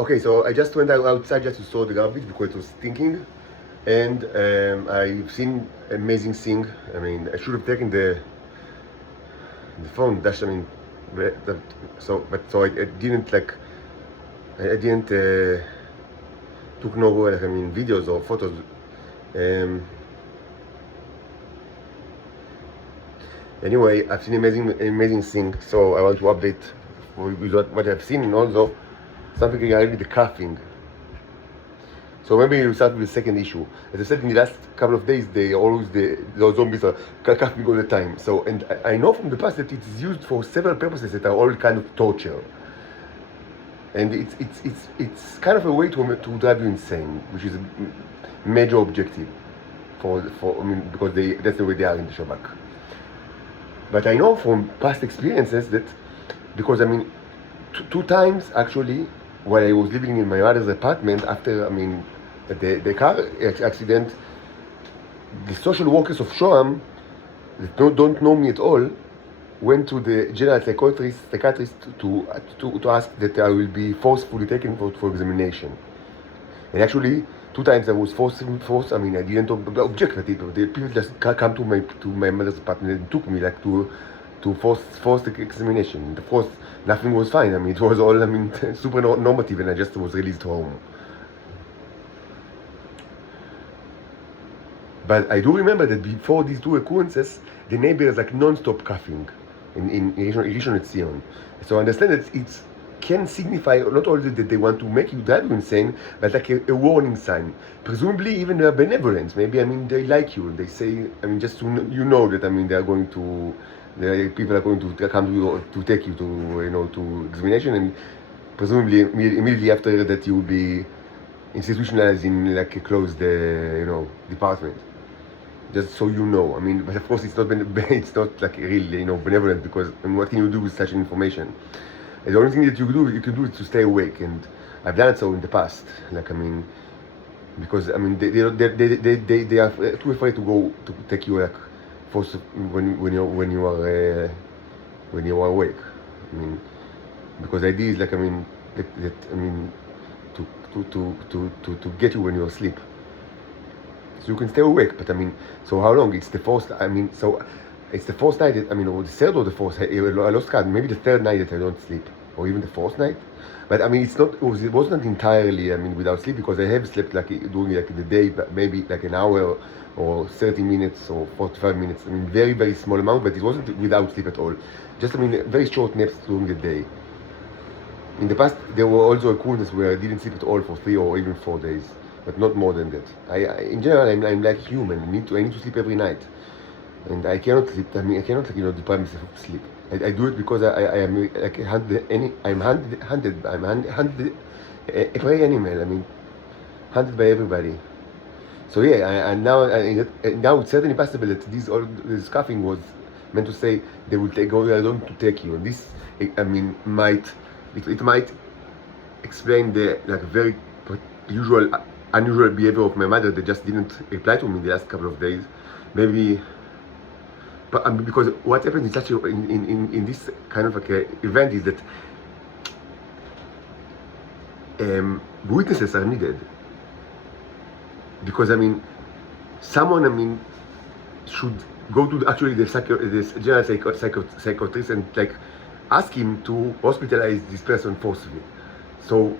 Okay, so I just went outside just to throw the garbage because it was stinking, and I've seen amazing thing. I mean, I should have taken the phone. Dash. I mean, I didn't like. I didn't took no like, I mean videos or photos. Um, anyway, I've seen amazing thing. So I want to update with what I've seen, and also something regarding the coughing. So maybe we'll start with the second issue. As I said, in the last couple of days, those zombies are coughing all the time. So, and I know from the past that it's used for several purposes that are all kind of torture. And it's kind of a way to drive you insane, which is a major objective for I mean, because that's the way they are in the Shabak. But I know from past experiences that, because I mean, two times actually, while I was living in my mother's apartment after, I mean, the car accident, the social workers of Shoam that don't know me at all went to the general psychiatrist to ask that I will be forcefully taken for examination. And actually, two times I was forced. I mean, I didn't object at it. The people just come to my mother's apartment and took me like to force the examination. Of course, nothing was fine. I mean, it was all, I mean, super normative, and I just was released home. But I do remember that before these two occurrences, the neighbors like non-stop coughing in Rishon LeZion. So I understand that it can signify not only that they want to make you drive you insane, but like a warning sign. Presumably even a benevolence. Maybe, I mean, they like you. They say, I mean, just to you know that, I mean, they are going to, people are going to come to you to take you to, you know, to examination, and presumably immediately after that you will be institutionalized in like a closed, you know, department. Just so you know, I mean, but of course it's not not like really, you know, benevolent, because I mean, what can you do with such information? And the only thing that you can do is to stay awake, and I've done so in the past. Like, I mean, because I mean they are too afraid to go to take you like force when you are awake. I mean, because the idea is like, I mean, that I mean to get you when you're asleep. So you can stay awake, but I mean, so how long? It's the fourth. I mean, so it's the fourth night that, I mean, or the third or the fourth. I lost count. Maybe the third night that I don't sleep, or even the fourth night. But I mean, it wasn't entirely, I mean, without sleep, because I have slept like during like the day, but maybe like an hour or 30 minutes or 45 minutes. I mean, very, very small amount, but it wasn't without sleep at all. Just, I mean, very short naps during the day. In the past, there were also occurrences where I didn't sleep at all for 3 or even 4 days, but not more than that. In general, I'm like human. I need to sleep every night, and I cannot sleep. I mean, I cannot, like, you know, deprive myself of sleep. I do it because I am like I'm hunted. A prey animal. I mean, hunted by everybody. So yeah, now it's certainly possible that this coughing was meant to say they will go along to take you, and this, I mean, it might explain the like very unusual behavior of my mother that just didn't reply to me the last couple of days. Maybe, but because what happens in such in this kind of like event is that witnesses are needed, because I mean, someone, I mean, should go to this general psychiatrist and like ask him to hospitalize this person forcibly. So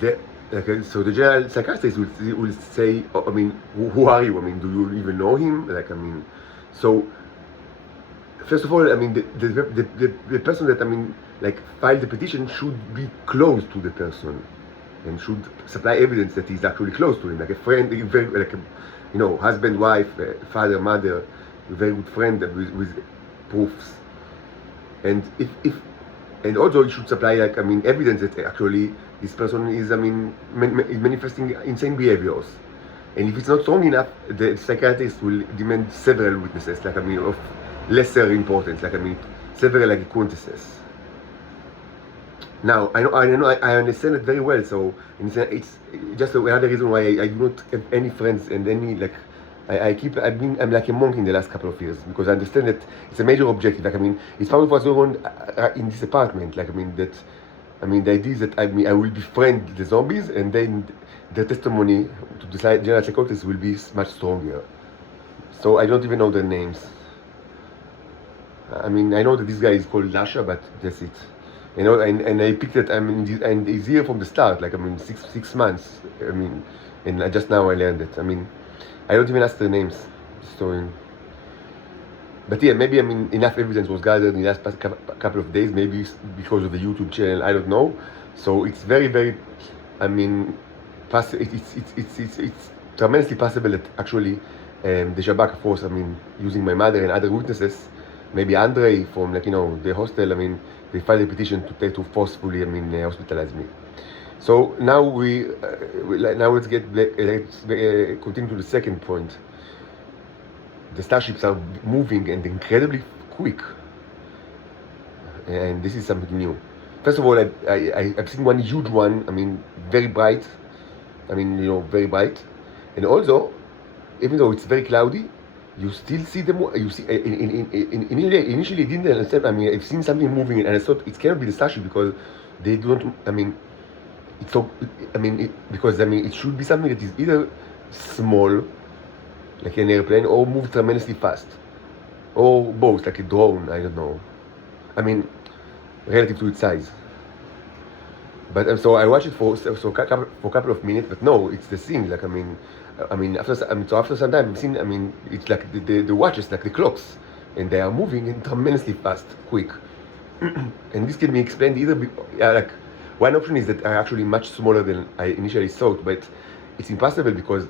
so the general psychiatrist will say, oh, I mean, who are you? I mean, do you even know him? Like, I mean, so first of all, I mean, the person that, I mean, like, filed the petition should be close to the person and should supply evidence that he's actually close to him, like a friend, very, like a, you know, husband, wife, father, mother, a very good friend with proofs. And and also you should supply, like, I mean, evidence that actually this person is, I mean, is manifesting insane behaviors. And if it's not strong enough, the psychiatrist will demand several witnesses, like, I mean, of lesser importance, like, I mean, several, like, acquaintances. Now, I understand it very well. So it's just another reason why I do not have any friends and any, like, I'm like a monk in the last couple of years, because I understand that it's a major objective. Like, I mean, it's probably what's going on in this apartment. Like, I mean, that I mean, the idea is that I will befriend the zombies, and then the testimony to the general psychologist will be much stronger. So I don't even know their names. I mean, I know that this guy is called Lasha, but that's it. You know, and I picked it. I mean, and he's here from the start. Like, I mean, six months. I mean, and just now I learned it. I mean, I don't even ask their names. So, but yeah, maybe, I mean, enough evidence was gathered in the last couple of days. Maybe because of the YouTube channel. I don't know. So it's very, very. I mean, it's tremendously possible that actually the Shabak, of course, I mean, using my mother and other witnesses, maybe Andre from, like, you know, the hostel, I mean, they filed a petition to forcefully, I mean, hospitalize me. So now now let's continue to the second point. The starships are moving and incredibly quick, and this is something new. First of all, I've seen one huge one. I mean, very bright. I mean, you know, very bright, and also, even though it's very cloudy, you still see them. You see, initially, I didn't understand. I mean, I've seen something moving, and I thought it cannot be the starship because they don't. I mean, it's so. I mean, because I mean, it should be something that is either small, like an airplane, or move tremendously fast, or both, like a drone. I don't know. I mean, relative to its size. But so I watched it for a couple of minutes. But no, it's the thing. Like, I mean, after some time, I've seen. I mean, it's like the watches, like the clocks, and they are moving tremendously fast, quick. And this can be explained either like one option is that are actually much smaller than I initially thought, but it's impossible because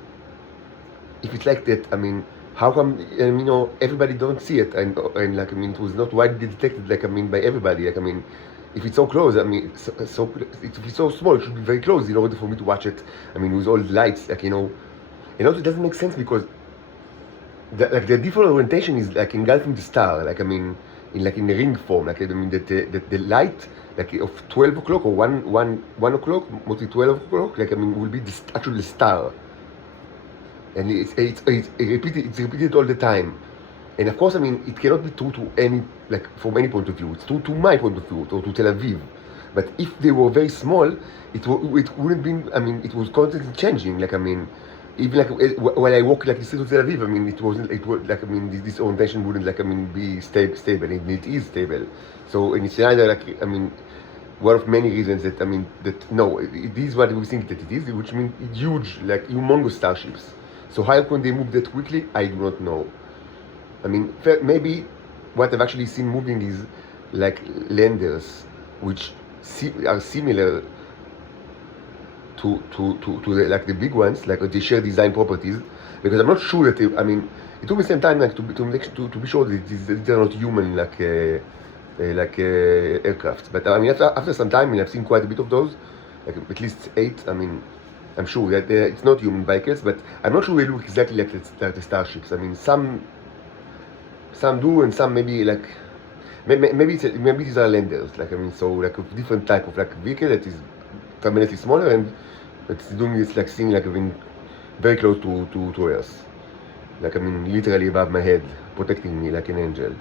if it's like that, I mean, how come, you know, everybody don't see it, and like, I mean, it was not widely detected, like, I mean, by everybody. Like, I mean, if it's so close, I mean, if it's so small, it should be very close in order for me to watch it. I mean, with all the lights, like, you know, and also it doesn't make sense because the default orientation is like engulfing the star, like, I mean, in a ring form, like, I mean, that the light, like, of 12 o'clock or 1 o'clock, mostly 12 o'clock, like, I mean, will be actually the star, and it's repeated all the time. And of course, I mean, it cannot be true to any, like, from any point of view. It's true to my point of view, or to Tel Aviv. But if they were very small, it wouldn't be. I mean, it was constantly changing. Like, I mean, even like when I walk like the street of Tel Aviv, I mean, it wasn't. It was like, I mean, this orientation wouldn't, like, I mean, be stable. It is stable. So, and it's either, like, I mean, one of many reasons that, I mean, that no, it is what we think that it is, which means huge, like, humongous starships. So how can they move that quickly? I do not know. I mean, maybe what I've actually seen moving is like landers, which are similar to the, like, the big ones, like they share design properties. Because I'm not sure that they, I mean, it took me some time, like, to be sure that these are not human, like aircrafts. But I mean, after some time, I mean, I've seen quite a bit of those, like at least 8. I mean, I'm sure that it's not human vehicles, but I'm not sure they look exactly like the starships. I mean, some do, and some maybe, like, maybe these are landers. Like, I mean, so like a different type of, like, vehicle that is tremendously smaller, and it's doing this, like, thing, like, I mean, very close to Earth. Like, I mean, literally above my head, protecting me like an angel.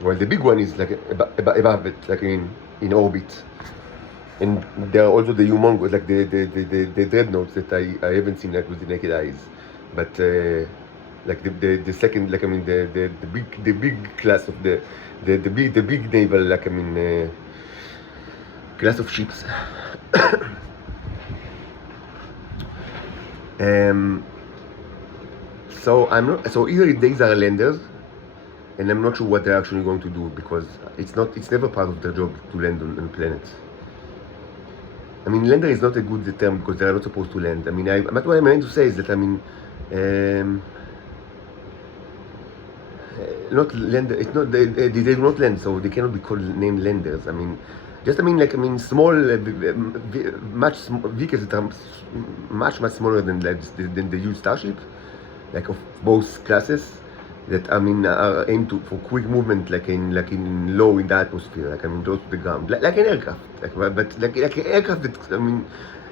While the big one is like above it, like in orbit. And there are also the humongous, like the dreadnoughts that I haven't seen, like, with the naked eyes, but like the second, like, I mean, the big class of the big naval, like, I mean, class of ships. So I'm not. So either these are landers, and I'm not sure what they're actually going to do, because it's never part of their job to land on planets. I mean, lander is not a good term because they are not supposed to land. I mean, but what I meant to say is that, I mean, not lander. It's not they do not land, so they cannot be called named landers. I mean, just, I mean, like, I mean, small, vehicles that are much smaller than the huge starship, like, of both classes, that, I mean, are aimed for quick movement, like in low in the atmosphere, like, I mean, close to the ground, like an aircraft, but like an aircraft that, I mean,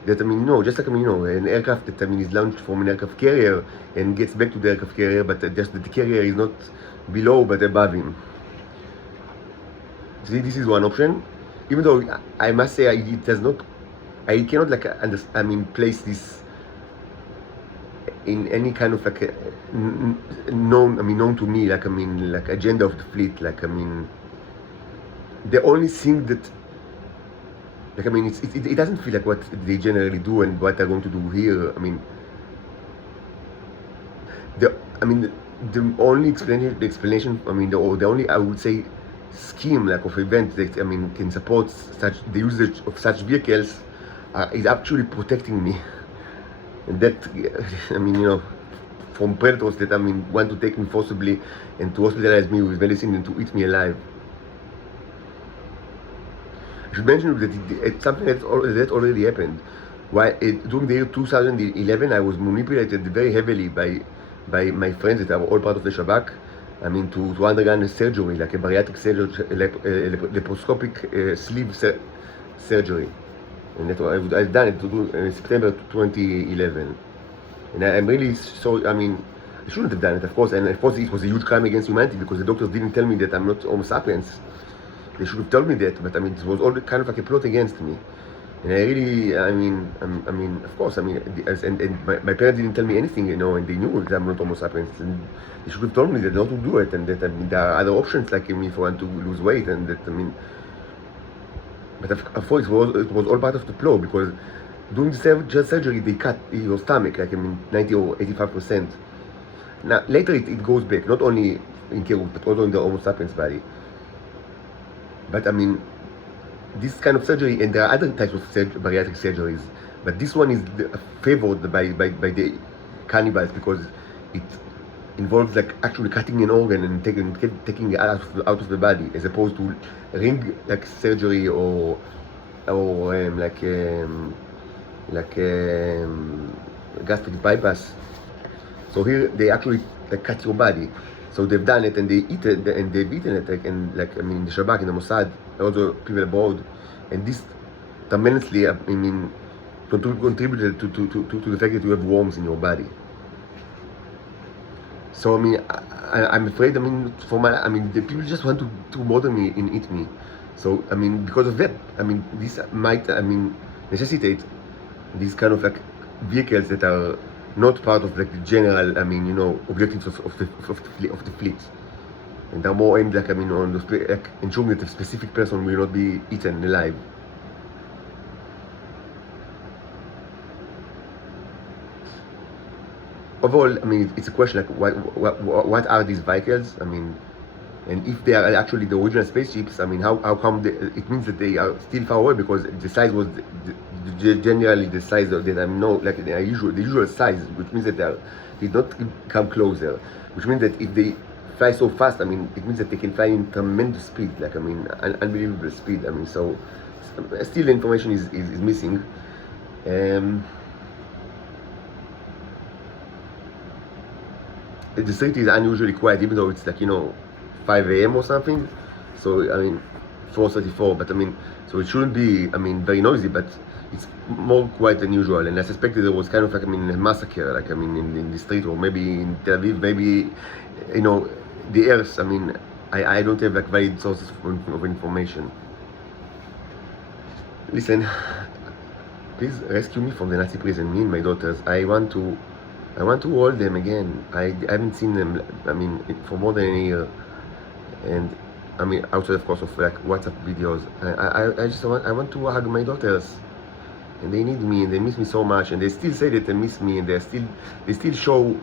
just like, I mean, you know, an aircraft that, I mean, is launched from an aircraft carrier and gets back to the aircraft carrier, but just that the carrier is not below but above him. See, this is one option. even though I must say it does not, I cannot like place this in any kind of like known to me, like like agenda of the fleet, like the only thing that, like it doesn't feel like what they generally do and what they're going to do here. The I mean the only explanation, the only, I would say, scheme like of events that can support such the usage of such vehicles is actually protecting me, and that from predators that want to take me forcibly and to hospitalize me with medicine and to eat me alive. I should mention that it's something that already happened. During the year 2011, I was manipulated very heavily by my friends that are all part of the Shabak. To undergo a surgery, like a bariatric surgery, laparoscopic sleeve surgery. And that I've done it in September 2011. And I'm really sorry. I shouldn't have done it, of course. And of course, it was a huge crime against humanity because the doctors didn't tell me that I'm not Homo sapiens. They should have told me that, but it was all kind of like a plot against me. And I really, of course, and my parents didn't tell me anything, and they knew that I'm not Homo sapiens, and they should have told me that not to do it, and that there are other options like me for one to lose weight, and that but of course it was all part of the plot because during the surgery they cut your stomach like 90 or 85%. Now later it goes back, not only in Kerub but also in the Homo sapiens body. But this kind of surgery, and there are other types of bariatric surgeries, but this one is favored by the cannibals because it involves like actually cutting an organ and taking it out of the body, as opposed to ring like surgery or gastric bypass. So here they actually like cut your body. So they've done it and they eat it and they've eaten it, like, and like the Shabak, in the Mossad, also people abroad, and this tremendously contributed to the fact that you have worms in your body. So I'm afraid the people just want to murder me and eat me. So because of that, this might necessitate these kind of like vehicles that are not part of like the general objectives of the fleet, and they're more aimed like on like ensuring that a specific person will not be eaten alive. Overall, it's a question like what are these vehicles? And if they are actually the original spaceships, how come it means that they are still far away, because the size was generally the size that like the usual size, which means that they did not come closer, which means that if they fly so fast, it means that they can fly in tremendous speed, like unbelievable speed. So still the information is missing. The city is unusually quiet, even though it's like 5 a.m. or something. So 4:34, but so it shouldn't be very noisy, but it's more quiet than usual. And I suspect that there was kind of like a massacre, like in the street, or maybe in Tel Aviv, maybe the heirs. I don't have like valid sources of information. Listen, please rescue me from the Nazi prison, me and my daughters. I want to hold them again. I haven't seen them for more than a year, and outside of course of like WhatsApp videos. I just want to hug my daughters, and they need me and they miss me so much, and they still say that they miss me, and they still show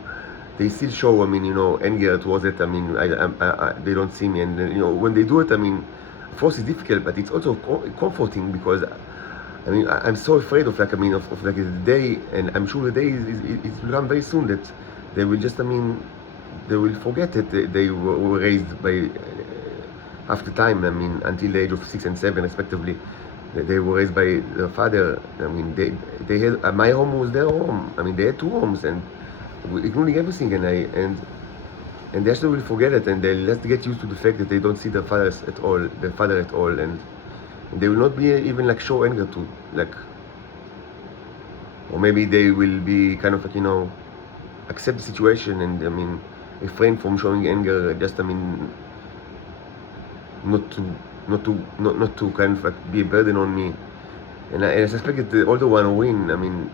anger towards it. They don't see me, and when they do it, of course it's difficult, but it's also comforting, because I'm so afraid of like the day, and I'm sure the day it will come very soon, that they will just they will forget that they were raised by after time, until the age of 6 and 7 respectively. They were raised by their father. They had my home was their home. They had 2 homes, and including everything, and they actually will forget it, and they'll just get used to the fact that they don't see their father at all, and they will not be even like show anger to, like, or maybe they will be kind of like accept the situation refrain from showing anger, just not not to kind of like be a burden on me. And I suspect that the older one will win. I mean,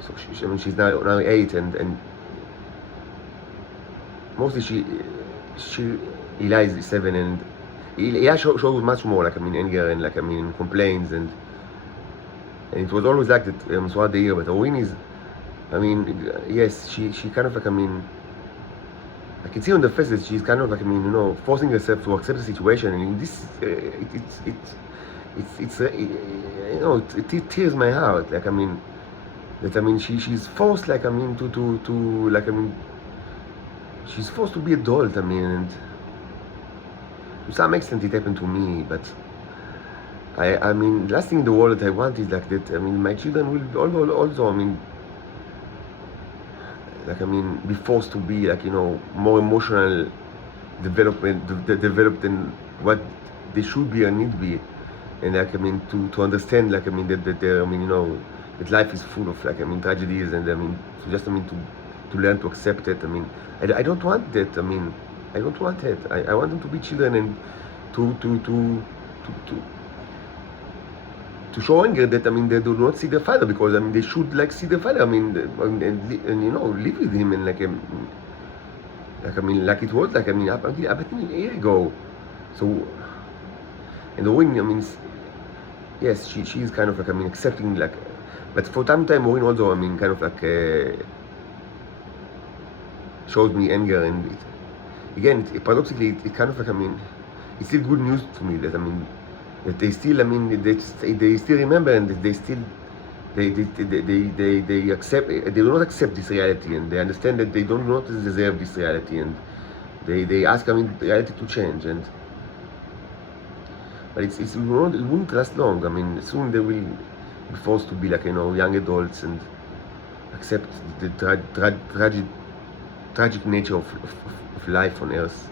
so I mean, she's now 8, and mostly Eli is 7, and Eli shows much more, like, I mean, anger and, like, I mean, complaints, and it was always like that throughout the year. But Owen is, I mean, yes, she kind of, like, I mean, I can see on the face that she's kind of, like, I mean, forcing herself to accept the situation, and this, it tears my heart. Like, I mean, that, I mean, she's forced, like, I mean, to like, I mean, she's forced to be adult. I mean, and to some extent it happened to me, but I mean, the last thing in the world that I want is like that. I mean, my children will also, I mean, like, I mean, be forced to be, like, more emotional developed than what they should be or need to be, and, like, I mean, to understand, like, I mean, that they're, I mean, that life is full of, like, I mean, tragedies, and, I mean, so just, I mean, to learn to accept it. I mean, I don't want that. I mean, I don't want it. I want them to be children, and to show anger that, I mean, they do not see their father, because, I mean, they should, like, see their father. I mean, and live with him, and, like, I mean, like it was, like, I mean, up until a year ago. So, and Owen, I mean, yes, she is kind of, like, I mean, accepting, like, but for time to time, Owen also, I mean, kind of, like, shows me anger, and again, paradoxically, it kind of, like, I mean, it's still good news to me that, I mean, that they still, I mean, they still remember, and they still, they accept, they do not accept this reality, and they understand that they do not deserve this reality, and they ask, I mean, reality to change, and but it won't last long. I mean, soon they will be forced to be, like, young adults, and accept the tragic nature of life on Earth.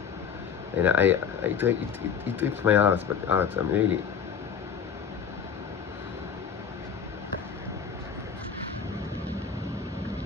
And it rips my heart, I mean, really.